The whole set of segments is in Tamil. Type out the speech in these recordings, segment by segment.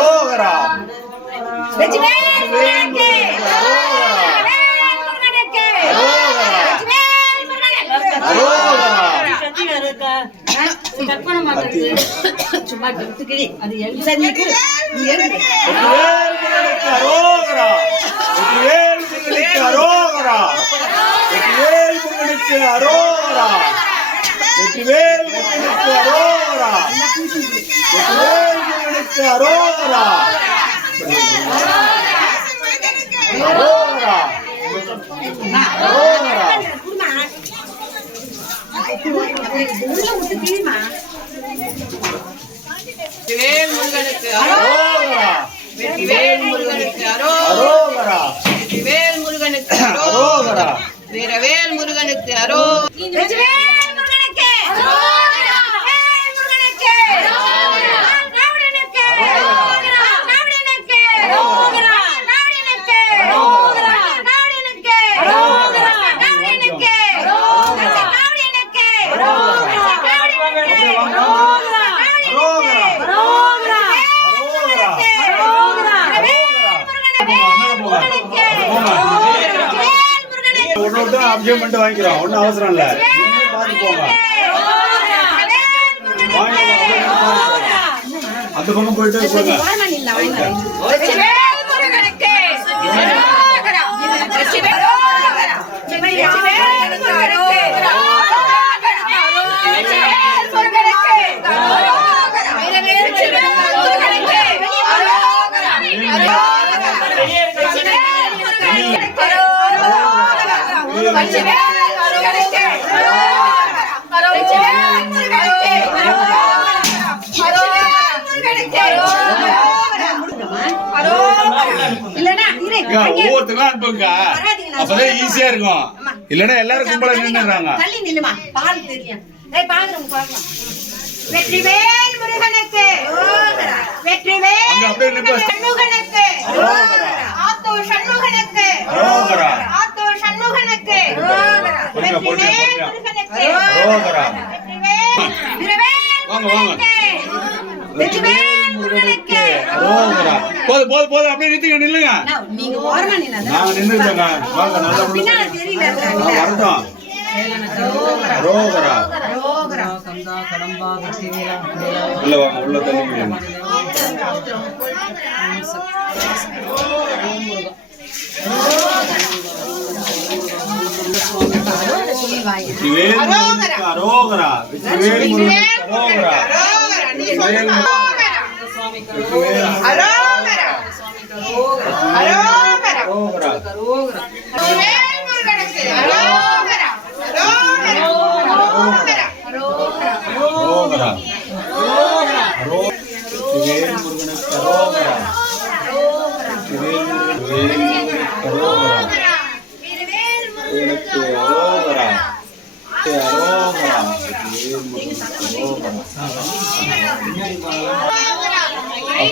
அரோகரா. வீரவேல் முருகனுக்கு அரோகரா. அபிஷேகம் பண்ணிட்டு வாங்கிக்கிறோம், ஒன்னும் அவசரம் இல்ல. போங்க அந்த பக்கம் போயிட்டு போங்க. ஒவ்வொருத்தரும் அனுப்புங்க, அப்பதான் ஈஸியா இருக்கும். இல்லன்னா எல்லாரும் கும்பல நின்னுறாங்க. வெற்றிவேல் முருகனுக்கு வெற்றிவேல் சண்முகனுக்கு ஆத்தூர் சண்முகனுக்கு ஆத்தூர் சண்முகனுக்கு வெற்றிவேல் முருகனுக்கு வெற்றிவேல் முருகனுக்கு போதும் போதும் போதும், அப்படியே நிறுத்துங்க, நில்லுங்க. நீங்க ஓரமா நின்னாங்க, நான் நின்னுட்டேங்க. வாங்க, நல்லா பின்னால தெரியல. வரட்டும். அரோகரா. உள்ள வாங்க, உள்ள தள்ளிங்க. அரோகரா.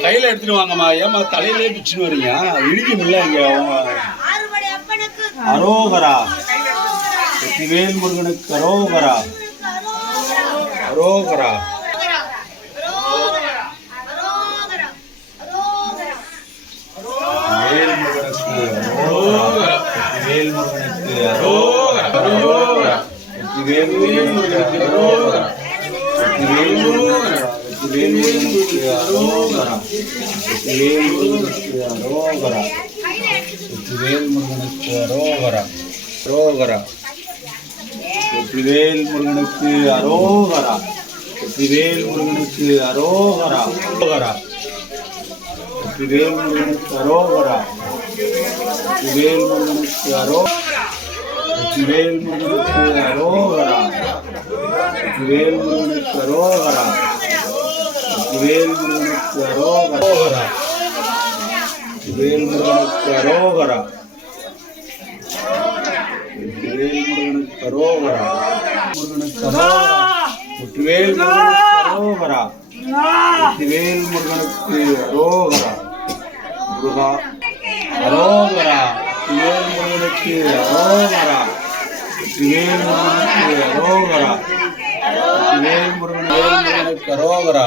கையில எடுத்துட்டு வாங்கம்மா. ஏமா தலையிலே பிச்சுன்னு வரீங்க? இடிக்கும்ல இங்க. அரோகரா. வெற்றிவேல் முருகனுக்கு அரோகரா. அரோகரா. வேல் முருகனுக்கு அரோகரா. வெற்றிவேல் முருகனுக்கு அரோகரா. வெற்றிவேல் முருகனுக்கு அரோகரா. வெற்றிவேல் முருகனுக்கு அரோகரா. வெற்றிவேல் முருகனுக்கு அரோகரா. வெற்றிவேல் முருகனுக்கு அரோகரா. அரோகரா. வெற்றிவேல் முருகனுக்கு அரோகரா. வெற்றிவேல் முருகனுக்கு அரோகரா. அரோகரா. வெற்றிவேல் முருகனுக்கு அரோகரா. வெற்றிவேல் முருகனுக்கு அரோகரா. வெற்றிவேல் முருகனுக்கு அரோகரா. வெற்றிவேல் முருகனுக்கு அரோகரா. வெற்றிவேல் முருகனுக்கு அரோகரா. வெற்றிவேல் முருகனுக்கு அரோகரா. வெற்றிவேல் முருகனுக்கு அரோகரா. முருகனுக்கு அரோகரா. வெற்றிவேல் முருகனுக்கு அரோகரா. வெற்றிவேல் முருகனுக்கு அரோகரா. முருகா அரோகரா. வெற்றிவேல் முருகனுக்கு அரோகரா. வெற்றிவேல் முருகனுக்கு அரோகரா. வெற்றிவேல் முருகனுக்கு அரோகரா.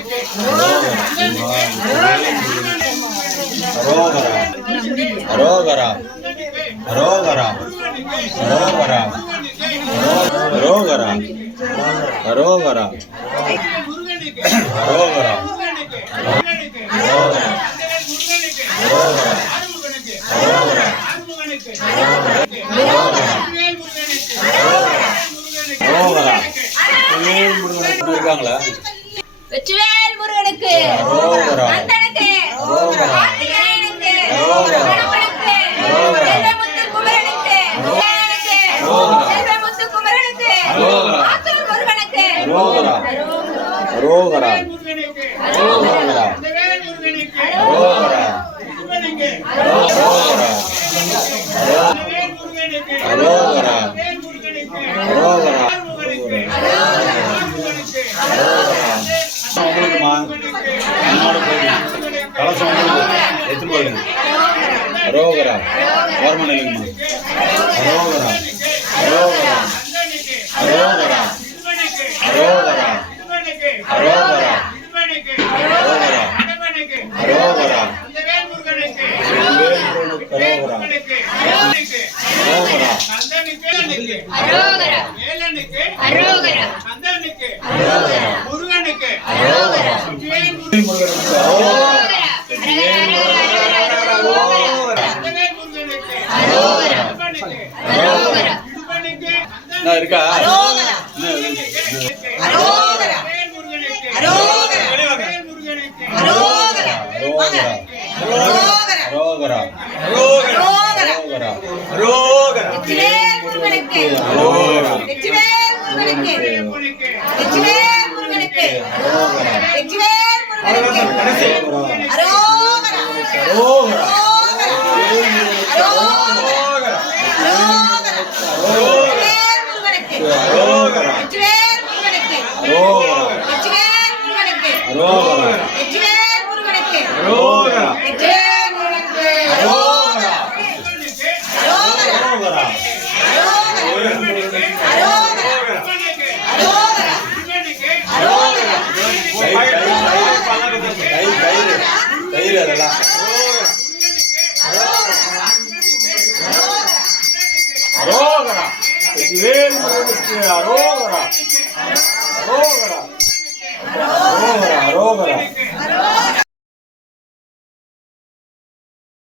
அரோகரா அரோகரா அரோகரா அரோகரா அரோகரா அரோகரா இருக்காங்களா? வெற்றிவேல் முருகனுக்கு அந்தனுக்கு ஆதிகேயனுக்கு கணவனுக்கு செல்வமுத்து குமரனுக்கு செல்வமுத்து குமரனுக்கு ஆத்தூர் முருகனுக்கு அரோகரா அரோகரா அரோகரா அரோகரா அரோகரா அரோகரா உங்களுக்குமா என்னோட போதும் கலசம் எடுத்துட்டு போயிடுங்க. அரோகரா ஓர்மன் இல்லைங்கம்மா. அரோகரா அரோகரா அரோகரா அரோகரா அரோகரா அரோகரா அரோகரா இருக்கா அரோகரா வேல் முருகனுக்கு அரோகரா அரோகரா அரோகரா அரோகரா